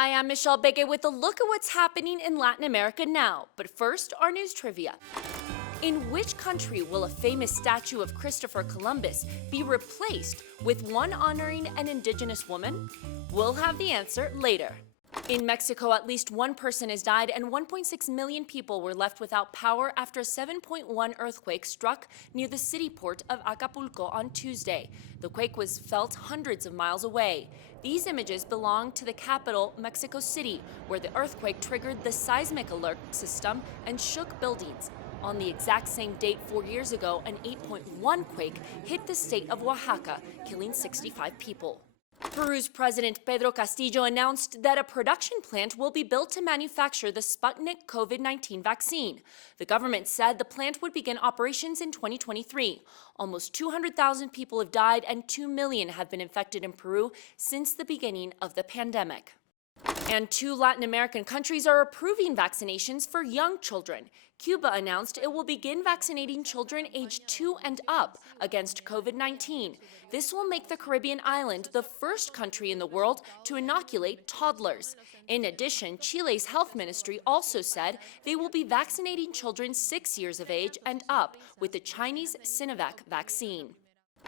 Hi, I'm Michelle Begue with a look at what's happening in Latin America now. But first, our news trivia. In which country will a famous statue of Christopher Columbus be replaced with one honoring an indigenous woman? We'll have the answer later. In Mexico, at least one person has died and 1.6 million people were left without power after a 7.1 earthquake struck near the city port of Acapulco on Tuesday. The quake was felt hundreds of miles away. These images belong to the capital, Mexico City, where the earthquake triggered the seismic alert system and shook buildings. On the exact same date 4 years ago, an 8.1 quake hit the state of Oaxaca, killing 65 people. Peru's President Pedro Castillo announced that a production plant will be built to manufacture the SPUTNIK COVID-19 vaccine. The government said the plant would begin operations in 2023. Almost 200,000 people have died and 2 million have been infected in Peru since the beginning of the pandemic. And 2 Latin American countries are approving vaccinations for young children. Cuba announced it will begin vaccinating children aged 2 and up against COVID-19. This will make the Caribbean island the first country in the world to inoculate toddlers. In addition, Chile's health ministry also said they will be vaccinating children 6 years of age and up with the Chinese Sinovac vaccine.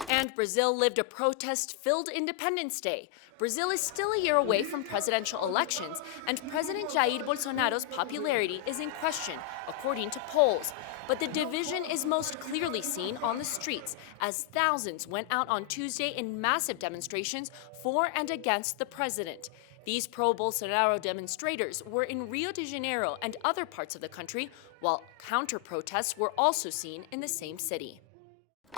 And Brazil lived a protest-filled Independence Day. Brazil is still a year away from presidential elections, and President Jair Bolsonaro's popularity is in question, according to polls. But the division is most clearly seen on the streets, as thousands went out on Tuesday in massive demonstrations for and against the president. These pro-Bolsonaro demonstrators were in Rio de Janeiro and other parts of the country, while counter-protests were also seen in the same city.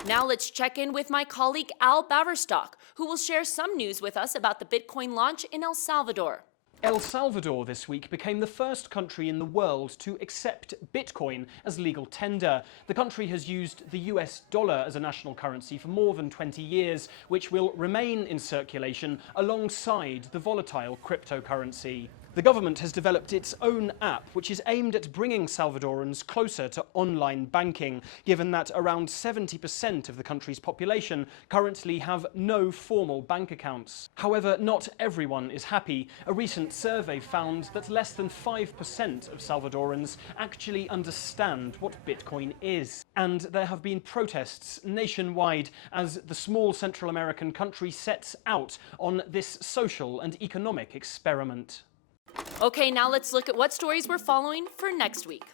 Now let's check in with my colleague Al Baverstock, who will share some news with us about the Bitcoin launch in El Salvador. El Salvador this week became the first country in the world to accept Bitcoin as legal tender. The country has used the US dollar as a national currency for more than 20 years, which will remain in circulation alongside the volatile cryptocurrency. The government has developed its own app, which is aimed at bringing Salvadorans closer to online banking, given that around 70% of the country's population currently have no formal bank accounts. However, not everyone is happy. A recent survey found that less than 5% of Salvadorans actually understand what Bitcoin is. And there have been protests nationwide as the small Central American country sets out on this social and economic experiment. Okay, now let's look at what stories we're following for next week.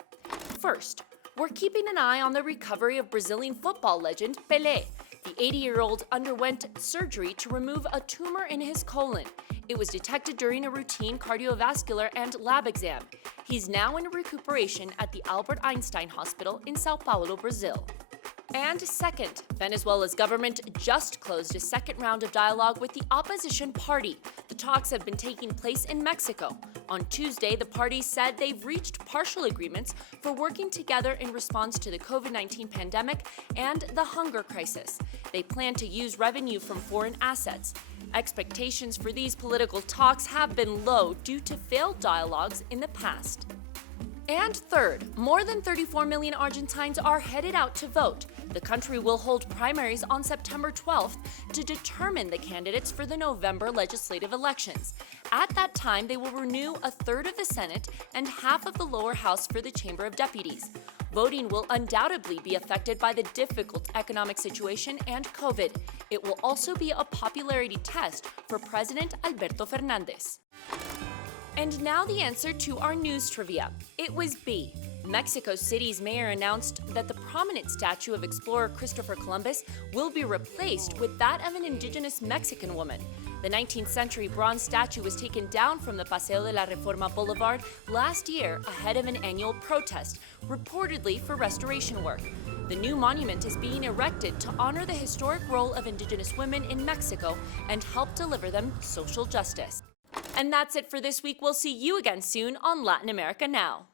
First, we're keeping an eye on the recovery of Brazilian football legend Pelé. The 80-year-old underwent surgery to remove a tumor in his colon. It was detected during a routine cardiovascular and lab exam. He's now in recuperation at the Albert Einstein Hospital in Sao Paulo, Brazil. And second, Venezuela's government just closed a second round of dialogue with the opposition party. The talks have been taking place in Mexico. On Tuesday, the parties said they've reached partial agreements for working together in response to the COVID-19 pandemic and the hunger crisis. They plan to use revenue from foreign assets. Expectations for these political talks have been low due to failed dialogues in the past. And third, more than 34 million Argentines are headed out to vote. The country will hold primaries on September 12th to determine the candidates for the November legislative elections. At that time, they will renew a third of the Senate and half of the lower house for the Chamber of Deputies. Voting will undoubtedly be affected by the difficult economic situation and COVID. It will also be a popularity test for President Alberto Fernandez. And now the answer to our news trivia. It was B. Mexico City's mayor announced that the prominent statue of explorer Christopher Columbus will be replaced with that of an indigenous Mexican woman. The 19th century bronze statue was taken down from the Paseo de la Reforma Boulevard last year ahead of an annual protest, reportedly for restoration work. The new monument is being erected to honor the historic role of indigenous women in Mexico and help deliver them social justice. And that's it for this week. We'll see you again soon on Latin America Now.